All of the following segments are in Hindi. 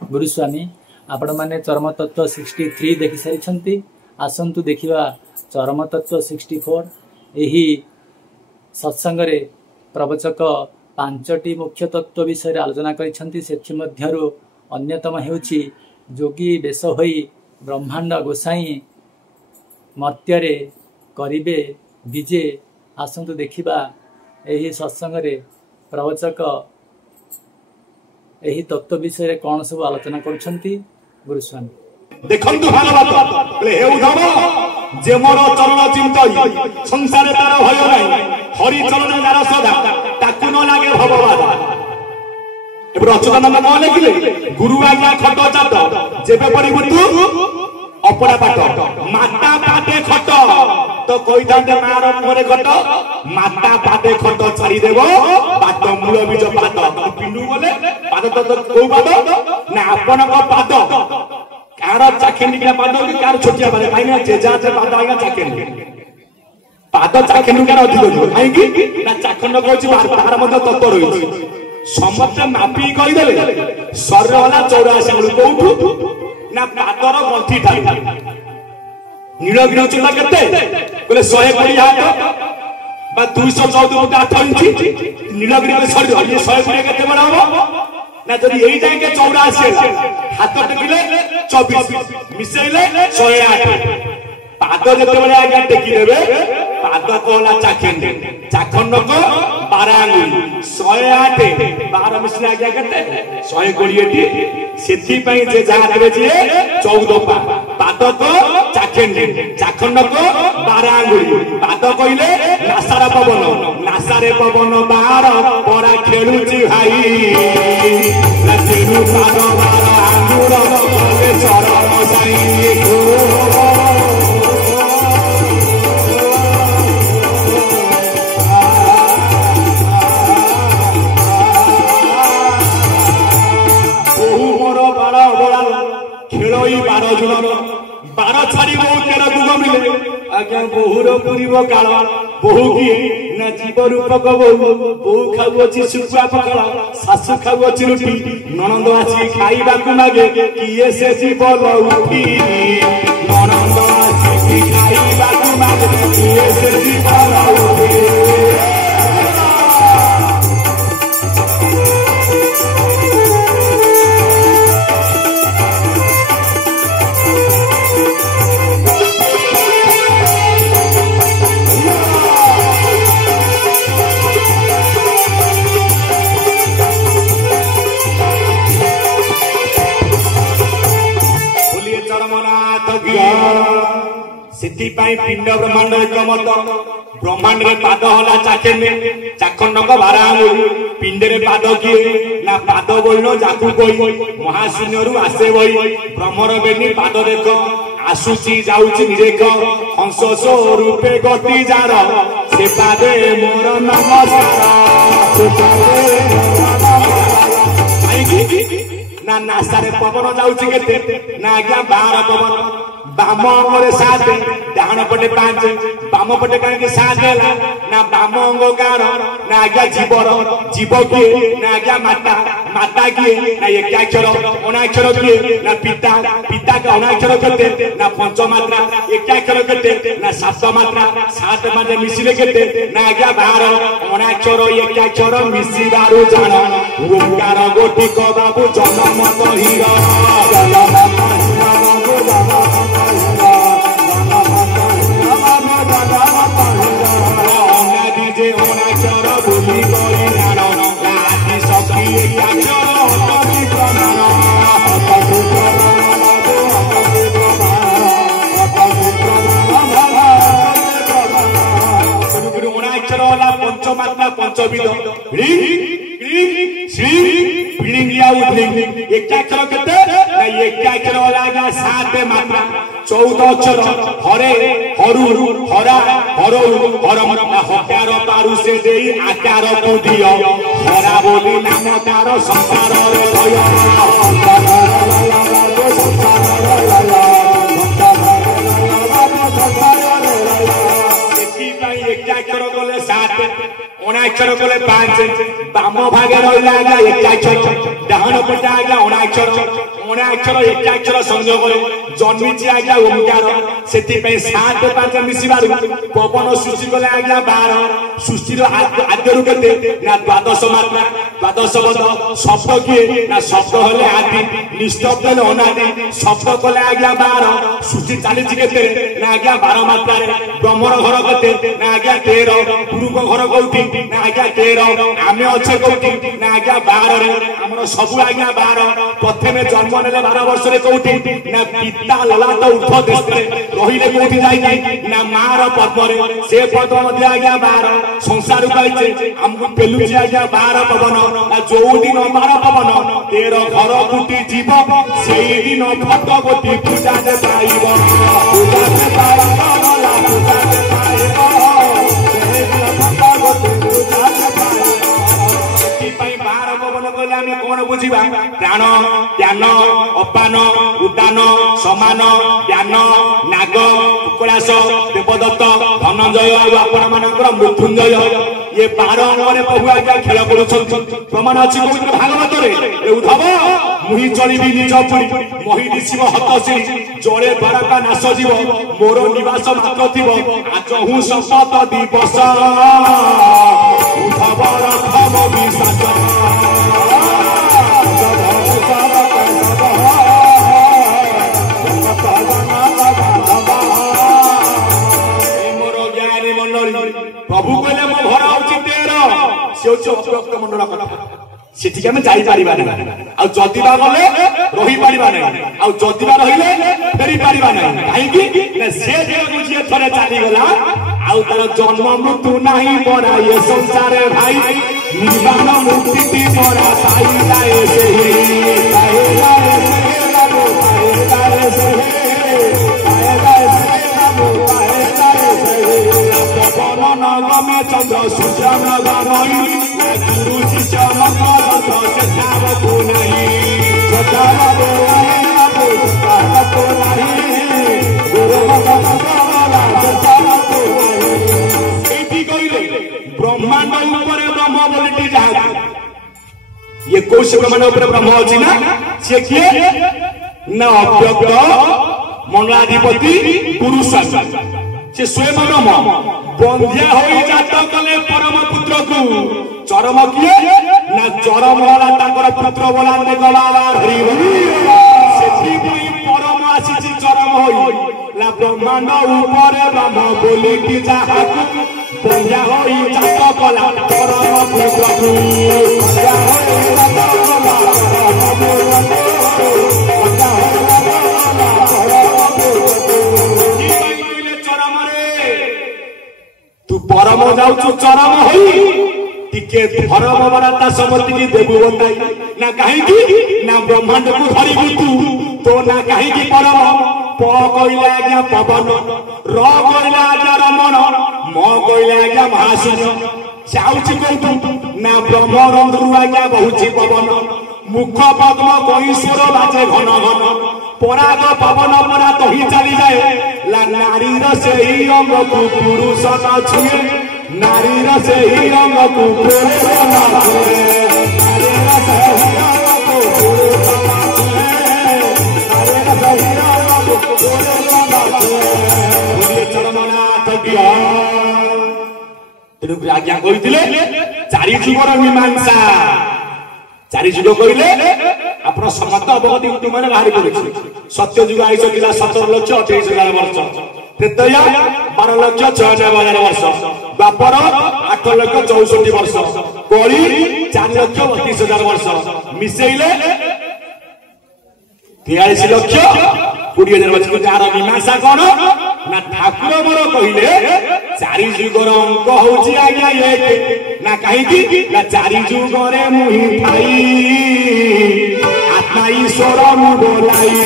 गुरुस्वामी आपण मैंने चरम तत्व 63 देखि सारी आसतु देखा चरम तत्व 64। यही सत्संग रे प्रवचक 5टी मुख्य तत्व विषय आलोचना करिसेंति अन्यतम हेउछि जोगी बेश होई ब्रह्मांड गोसाई मर्त्य करिबे विजे। आसतु देखिबा यही सत्संग रे प्रवचक यही तत्व विषय कौन सब आलोचना करुछंती गुरुस्वामी। देखंतु भागवत बोले हे उद्धव जे मोर चरण चिंतई संसार तार भय नै हरि चरण जार सदा ताकु न लागे भववाद। एबे अच्युतानंद कह लिखिले गुरु आज्ञा खट चाट जेबे पड़िबु तू अपरा पाट माता पाटे खट तो कहि थांते मार मोरे खट माता पाटे खट छाड़ी देबो पाट मूल बीज पाट पिंडू बोले पाट तो को पाट ना अपन को पाट कार चाखेंडी का पाट कि कार छोटिया बारे भाई ना जेजा जे पाट आइगा चाखेंडी पाट चाखेंडी कार अधिक हो काई कि ना चाखंड कहछि बार मध्य तत्व रही समस्त मापी कहि देले शरीर वाला 84 कोठु ना पातर गंठी ठाई नीलगिरी चुला केते बोले 120 हाथ बा 214 फुट 8 इंची नीलगिरी के शरीर ये 120 केते बड़ा हो ना जदी एई जाय के 84 हाथ टेकिले 24 मिसेइले 108 पाद जते बळे आज्ञा टेकी देबे पाद कोला चाखेंडे चाखंड को 12 आंगुल 108 12 मिसले आज्ञा केते 120 टी सेथि पई जे जहा देबे जे 14 पाद को चाखेंडे चाखंड को 12 आंगुल पाद कइले नासारा पवन नासारे पवन 12 परा खेलुची भाई ना तेनु पाद 12 आंगुल बोले चरण साई को बार छाड़ी बहु तेरा दुग मिले आज्ञा बहुर पूर्व काल बहु किए ना जीव रूपक बहु बहु खाऊची सुखुआ पकड़ शाशु खाऊची रुटी ननंद आसी खाइबा को मागे किए से जीव लउठी ननंद आसी खाइबा को मागे किए से जीव लउठी पिंड ब्रह्मांड एकमत ब्रह्मांड रे पाद होला चाखेंडे चाखंड को 12 आंगुल पिंड रे पाद किए ना पाद बोलनो जाकू कोई महाशून्यरु आसे बई ब्रह्मर बेनी पाद देख आसुची जाउची निरेख हंस स्वरूपे गति जार से पादे मोर नमस्कार ना नासारे पवन जाउची केते ना आज्ञा 12 पवन बाम अंगरे 7 डाहण पटे 5 बाम पटे काहे 7 हैला ना बाम अंग कार ना आज्ञा जीवर जीव किए ना आज्ञा माता माता किए ना एकाक्षर अनाक्षर किए ना पिता पिता का अनाक्षर केते ना पंच मात्रा एकाक्षर केते ना सात मात्रा सात मात्रा मिसिले केते ना आज्ञा 12 अनाक्षर एकाक्षर मिसि बारु जान ओंकार गोटी को बाबू जन्म तो हीरा पंचमात्रा पंचविध एकाक्षर केते ना एकाक्षर वाला 7 मात्रा 14 अक्षर हरे हरु हरा हरौ हरम हकार पारु से देई आकार को दियो हरा बोली नाम तार संसार रे भय एकाक्षर गले 7 19 अक्षर कले 5 बाम भागे रहिला आज्ञा 1 अक्षर डाहन पटे आज्ञा 9 अक्षर 9 अक्षर 1 अक्षर संयोग जन्मिची आज्ञा ओंकार सेति पे 7 5 मिसिबारु पवन सृष्टि कले आज्ञा 12 सृष्टि आद्यरु केते ना द्वादश मात्रा द्वादश पद शब्द किए ना शब्द हले आदि निस्तब्ध ले अनादि शब्द कले आज्ञा 12 सृष्टि चाली केते ना आज्ञा 12 मात्रा रे ब्रह्मर घर केते ना आज्ञा 13 गुरु को घर कोठी ना आज्ञा 13 आमे अच्छे कोठी ना आज्ञा 12 रे हमर सब आज्ञा 12 प्रथमे जन्म नेले 12 वर्ष रे कोठी ना पिता ललाट उठ देश रे रहिले कोठी जाई ना मार पद्म रे से पद मध्ये आज्ञा 12 संसार पाइचे हमको पेलुची आज्ञा 12 पवन ना जो दिन 12 पवन 13 घर कोठी जीव सेई दिन फट कोठी पूजा दे पाइबो पूजा दे पाइबो पूजा दे पाइबो कौन बुझा प्राण ज्ञान अपान उदान समान ज्ञान नाग कुकड़ास देवदत्त धनंजय आपण मानकर मृत्युंजय ये 12 अंगरे प्रभु आज्ञा खेल करुछन प्रमाण अछि पवित्र भागवत रे उद्धव मुहि चलिबि निज पुरी महि दिसिब हतसी जळे द्वारका नाश जीव मोर निवास मात्र थिब आज हूँ शपथ दिवस उद्धव रथम विशाच प्रभु कहले मो घर होची 13 से होची अव्यक्त मंडल कथा सेठी के हम जाई परिबा नै आ जदिबा गले रही परिबा नै आ जदिबा रहिले फेरी परिबा नै काहे कि ना से जे बुझिए थरे चाली गला आ तार जन्म मृत्यु नाही परा ये संसार भाई निर्वाण मुक्ति परा पाई जाए से पाए जाए से बाबू पाए जाए से पाए जाए से बाबू पाए जाए से पवन नगमे चंद्र सूर्य नगमई गुरु शिष्य मत से धावको नहीं सदावको नहीं बाबू सदावको नहीं गुरु भगवान सदावको नहीं एठी कइले ब्रह्मांड ऊपर ब्रह्म बोलटी जाहा ये कोश ब्रह्मांड ऊपर ब्रह्म अछि ना से किए ना अव्यक्त मंडलाधिपति पुरुष से स्वयं ब्रह्म बंध्या होई जात कले परम पुत्र को चरम किए ना चरम वाला ताकर पुत्र बोला ने गलावार हरि सेठी कोई परम आसी चरम होई ला ब्रह्मांड ऊपर ब्रह्म बोली की जाहा बंध्या होई जात कला परम पुत्र को बंध्या होई जात कला परम पुत्र को बंध्या होई तू परम जाऊ चरम होई टिके धर्म बराता समति की देबु बताई ना काहे की ना ब्रह्मांड को धरिबु तू तो ना काहे की परम प कइला आज्ञा पवन र कइला आज्ञा रमण म कइला आज्ञा महाशिव चाउची कहतु ना ब्रह्म रंध्रु आज्ञा बहुची पवन मुख पद्म कईश्वर बाजे घन घन पराग पवन परा तही चली जाए ला नारी से ही अंग को पुरुष न छुए नारी से ही अंग को पुरुष न छुए नारी से ही अंग को पुरुष न छुए नारी से ही अंग को पुरुष न छुए चरमनाथ की तेनु आज्ञा कहिथिले चारि जुगर मीमांसा चारि जुग कहले आपण समस्त अवगति उतु माने बाहर करिछि सत्य जुग आइछ किला 17 लाख 28,000 वर्ष त्रेतया 12 लाख 56,000 वर्ष द्वापर 8 लाख 64 वर्ष कली 4 लाख 32,000 वर्ष मिसेइले 43 लाख 20,000 वर्ष को तार मीमांसा कोन ना ठाकुर मोर कहिले चारि जुगर अंक होछि आज्ञा एक ना काहे की ना चारि जुगरे मुहि थाई आत्मा ईश्वर मु बोलाई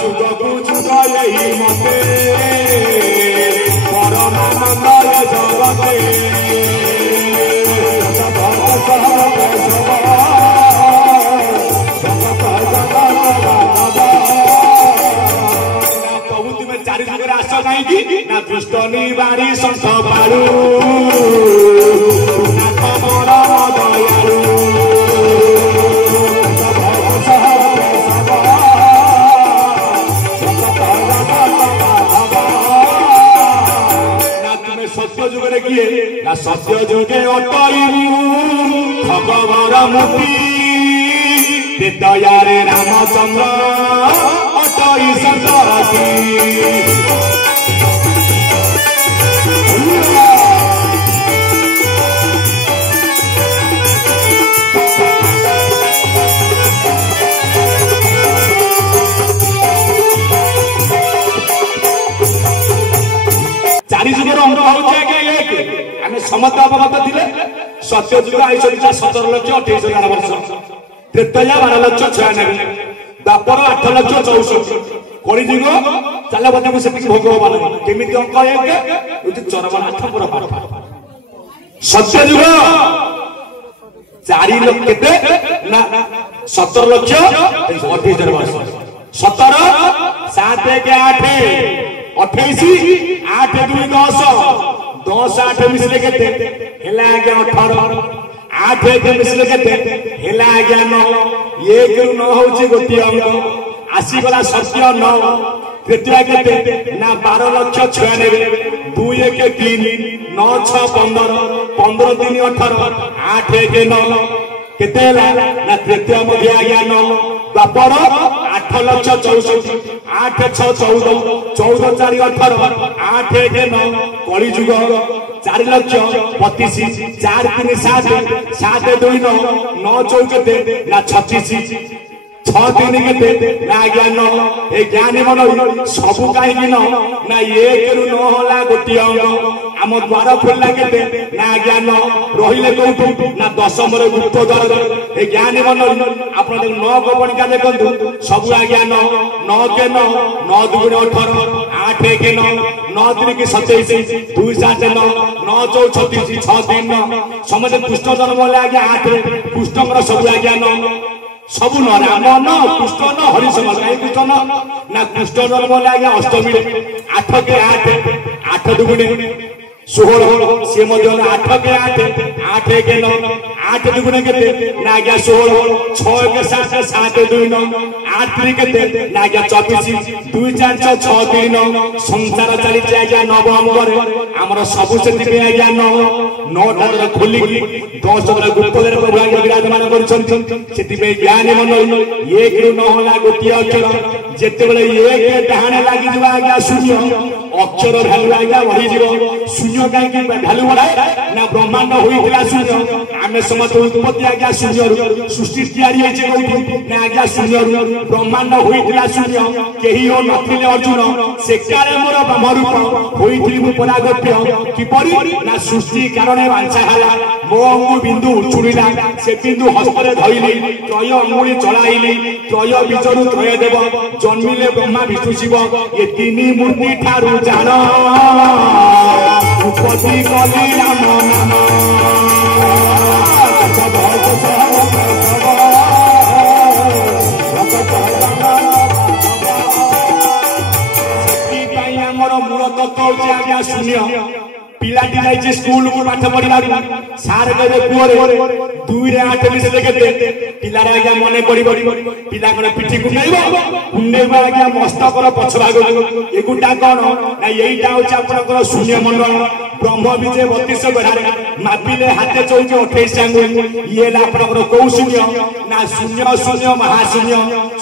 जुग जुग यही मते परम मंगल जगते सब चली बारी संत पाड़ू नाथ मोर दयालु ना तुम्हें सत्य जुगे किए ना सत्य जुगे अटईबू भगवान मूर्ति दयारे रामचंद्र अटई संतति चारि जुगर अंग हूँ आम समस्त अवगत थे सत्य जुग आई 17,28,000 वर्ष त्रेतया 12,96,000 द्वापर 8,64,000 कली जुग चल बदे से भोग हवा केमी अंक एक चरम 8 पुरा पाठ सत्य जुग 4 लक्ष के 17,28,000 वर्ष 17 7 1 8 28 8 2 10 10 8 मिसले केते हेला आज्ञा 18 8 1 मिसले केते हेला आज्ञा 9 1 ରୁ 9 होची गोटी अंक आसी गला सत्य 9 तृतीय केते ना 12,96,000 2 1 3 9 6 15 15 3 18 8 1 9 केते हेला ना तृतीय मध्य आज्ञा 9 द्वापर 8,64,000 8 6 14 14 4 18 8 1 9 कली जुग 4,32,000 4 3 7 7 2 9 9 4 केते ना 36 6 3 केते ना आज्ञा 9 ए ज्ञानी मन सबु काई कि ना 1 ରୁ 9 होला गोटी अंग आम द्वार खोलला केते ना आज्ञा 9 रहिले कोठू ना दशम रे गुप्त द्वार ए ज्ञानी मन आपण 9 को बणका देखंतु सबु आज्ञा 9 9 के 9 9 2 18 8 1 9 9 3 के 27 2 7 9 9 4 36 6 3 9 समझ पुष्ट जन्म ले आज्ञा 8 पुष्टकर सबु आज्ञा 9 सबु न राम न कृष्ण न हरि समाज कृष्ण ना कृष्ण जन्म ले आज्ञा अष्टमी 8 के 8 8 दुगुणे 16 से मध्य 8 के 8 8 1 9 8 दुगुणे केते ना आज्ञा 16 6 के 7 7 2 9 8 3 केते ना आज्ञा 24 2 4 6 3 9 संसार चली आज्ञा 9 अंगरे हमर सबु सेति पे आज्ञा 9 9 टा खोली 10 टा गुप्त दर प्रभु विराजमान करछन सेति पे ज्ञानी मन 1 ରୁ 9 होला गोटी अक्षर जेते बेले 1 डाहाणे लागि जबा आज्ञा शून्य अक्षर भ्यालु आज्ञा बढ़ी जीव शून्य काई कि भ्यालु बढ़ाए ना ब्रह्मांड होइला शून्य आमे समस्त उत्पत्ति आज्ञा शून्य सृष्टि तयारी होइछे कोठी ना आज्ञा शून्य ब्रह्मांड होइला शून्य केही हो नथिले अर्जुन से काले मोर ब्रह्म रूप होइथिली मु परागत्य किपरि ना सृष्टि कारणे वांछा हला मो अंगु बिंदु उछुलिला से बिंदु हस्तरे धइली त्रय अंगुली चलाइली त्रय बीजरु त्रय देव जन्मिले ब्रह्मा विष्णु शिव ये तीनी मूर्ति ठारू जान उपति कली राम नाम आमर मूल तत्व होचे आज्ञा शून्य पिलाटी जाइए स्कूल को पाठ पढ़ा सार कहते पुअरे 2 रे 8 मिसले केते पिलार आज्ञा मने पड़ी पिला कोन पिठी कुंडेबा आज्ञा मस्तकर पछ भाग एगुटा कोन ना एईटा होचे आपनकर शून्य मंडल ब्रह्म विजय 32 गढ़ारे मापिले हाथे चौके 28 आंगुल ये ला आपनकर को शून्य ना शून्य शून्य महाशून्य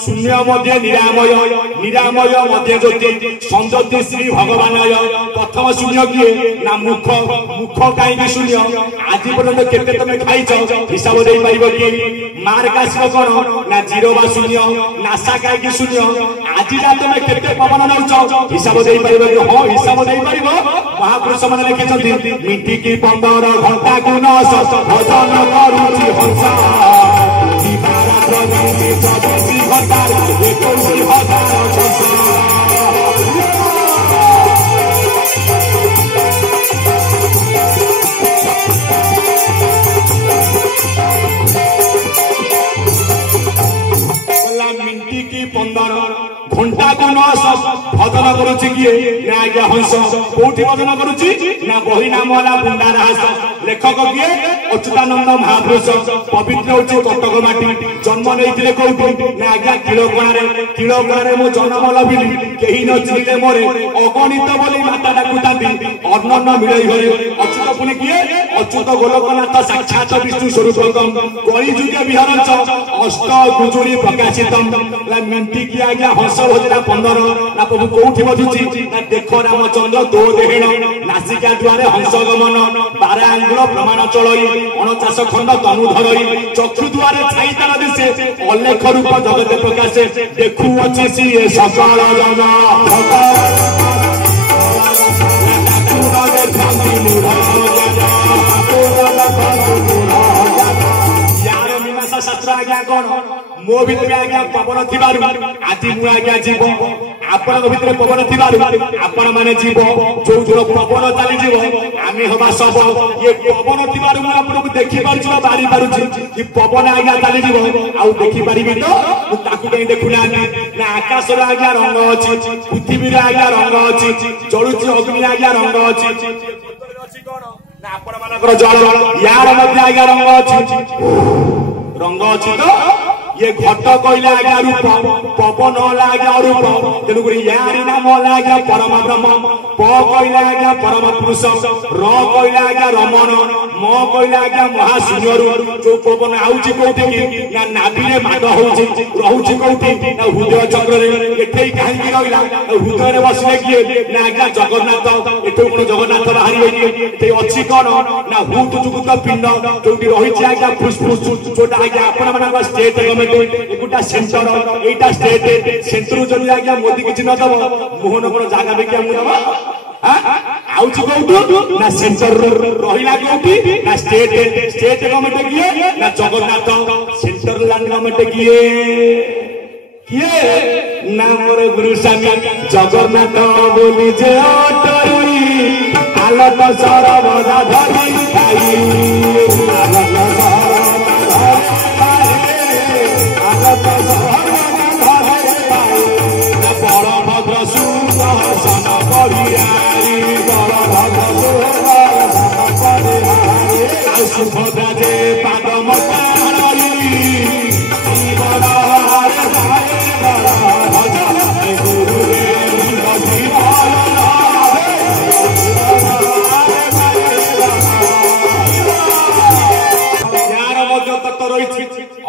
शून्य मध्य निरामय निरामय मध्य ज्योति संज्योति श्री भगवानय प्रथम शून्य किए ना मुख मुख काई शून्य आज पर्यंत केते तमे खाइछ हिसाब दे पाइबो कि मार्क आसीबो कोन ना जीरो बा शून्य नासा काई शून्य आज जा तमे केते पवन नउछ हिसाब दे पाइबो कि हो हिसाब दे पाइबो महापुरुष माने लिखिछथि मिठी की 15 घंटा को 9 भजन करूची हंसा दीवारा प्रभु 24 घंटा 21,000 मिनटी की 15 घंटा को 9 भजन करुची किए आज्ञा हंस कोठी भजन करुची ना बही नाम वाला बुंदा राहस लेखक किए अच्युतानंद महापुरुष पवित्र होची कटक माटी जन्म नैथिले कोठी ना आज्ञा तिलोकणारे मो जन्म लभिली केही न चिनिले मोरे अगणित बोली माता डाकुतांती अर्णन मिलई घरे अच्युत पुनि किए अच्युत गोलकनाथ साक्षात विष्णु स्वरूपकम कଳି जुगे विहरंच अष्ट गुजुरी प्रकाशितम ला मिंटी की आज्ञा हंस भजना 15 ना प्रभु कोठी बजुची ना देखो रामचंद्र दो देहेण नासिका द्वारे हंस गमन 12 आंगुल प्रमाण चलई 49 खंड तनु धरई चक्षु द्वारे छाई तारा दिसे अलेख रूप जगत प्रकाशे देखु अछि सिए सकाळ जना शास्त्र आज्ञा कौन मो भितर आज्ञा पवन थिबारु आदि मु आज्ञा जीव आपण भितर पवन थिबारु आपण माने जीव जो जो पवन चली जीव आमी हबा सब ये पवन थिबारु मु आपण को देखि पारछु बारी पारछु कि पवन आज्ञा चली जीव आउ देखि पारिबि तो मु ताकु कहीं देखु ना आकाश रो आज्ञा रंग अछि पृथ्वी रो आज्ञा रंग अछि जळुछि अग्नि आज्ञा रंग अछि अछि कोन ना आपण मानकर जल यार मध्ये आज्ञा रंग अछि रंग अच्छी तो ये घट कहला आज्ञा रूप पवन आज्ञा रूप तेणुक यारी नाम आज्ञा परम ब्रह्म प कहला आज्ञा परम पुरुष र कहला आज्ञा रमण म कहला आज्ञा महाशून्य जो पवन आउची कोठी ना नाभिरे माड होउची रहउची कोठी ना हृदय चक्र रे एठै काहे रहइला हृदय रे बसिले किए ना आज्ञा जगन्नाथ एठै कोन जगन्नाथ बाहरी होई एठै अछि कोन ना भूत जुगुत पिंड जोटी रहिछि आज्ञा फुसफुस जोटा आज्ञा आपण मानक स्टेट गवर्नमेंट एगुटा सेंटर एटा स्टेट सेंटर जदि आज्ञा मोदी किछि न दब मोहन कोन जागा देखिया मु दब आउची कोठी ना सेंटर रहिला कोठी ना स्टेट गवर्नमेंट किए ना जगन्नाथ सेंटर लैंड गवर्नमेंट किए ना मोर गुरु स्वामी जगन्नाथ बोली जे अटरी आलत सरबदा धरी खाई आलत सरबदा बलभद्र सुदर्शन परिहारी सुभद्रा जे पाद मतारी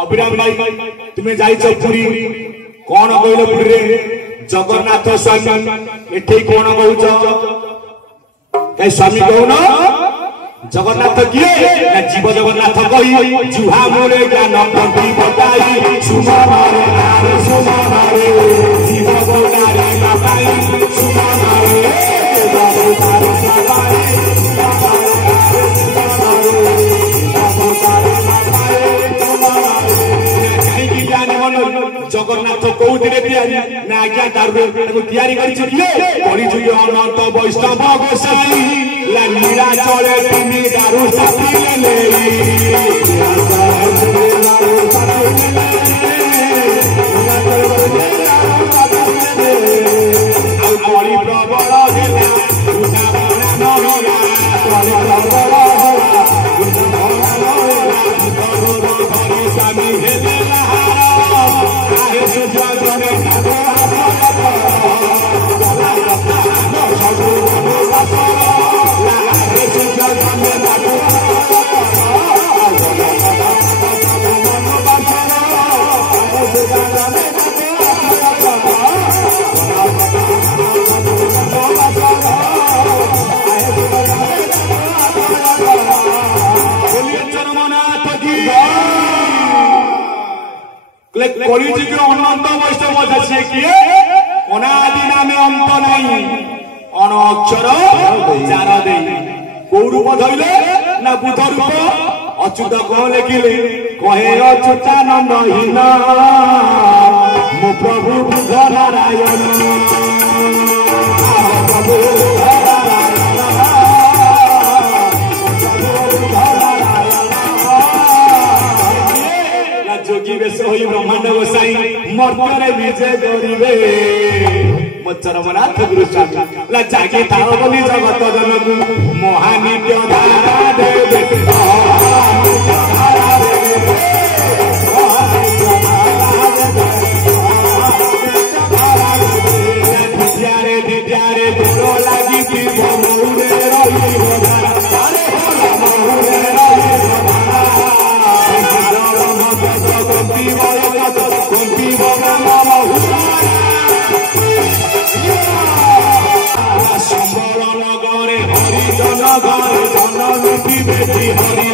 अभिराम भाई तुम्हें जाइछ पुरी कौन कहल पुरी रे जगन्नाथ स्वामी एठे कौन कहूच कई स्वामी कहून जगन्नाथ किए ना जीव जगन्नाथ कही जुहा मोरे ज्ञान पंथी बताई सुमनारे नारे सुमनारे जीव गोनारे बताई सुमनारे जगन्नाथ कौथिरे ना आज्ञा तैयारी कर अनंत वैष्णव गोसाई लीला चले तिमी दारू बड़ी प्रबल स्वामी कलिजुग अनंत वैष्णव से किए अनादि नामे अंत नहीं अण अक्षर चार दे कौ रूप धरले ना बुध रूप अच्युत कौन लिखिले कहे अच्युतानंद हीन मो प्रभु बुध नारायण जोगी बेश होई ब्रह्मांड गोसाई मर्त्य विजय करिवे चरमनाथ गुरुस्वामी जागी थाओ बोली जगत जनकु महानित्य धारा देवे हरि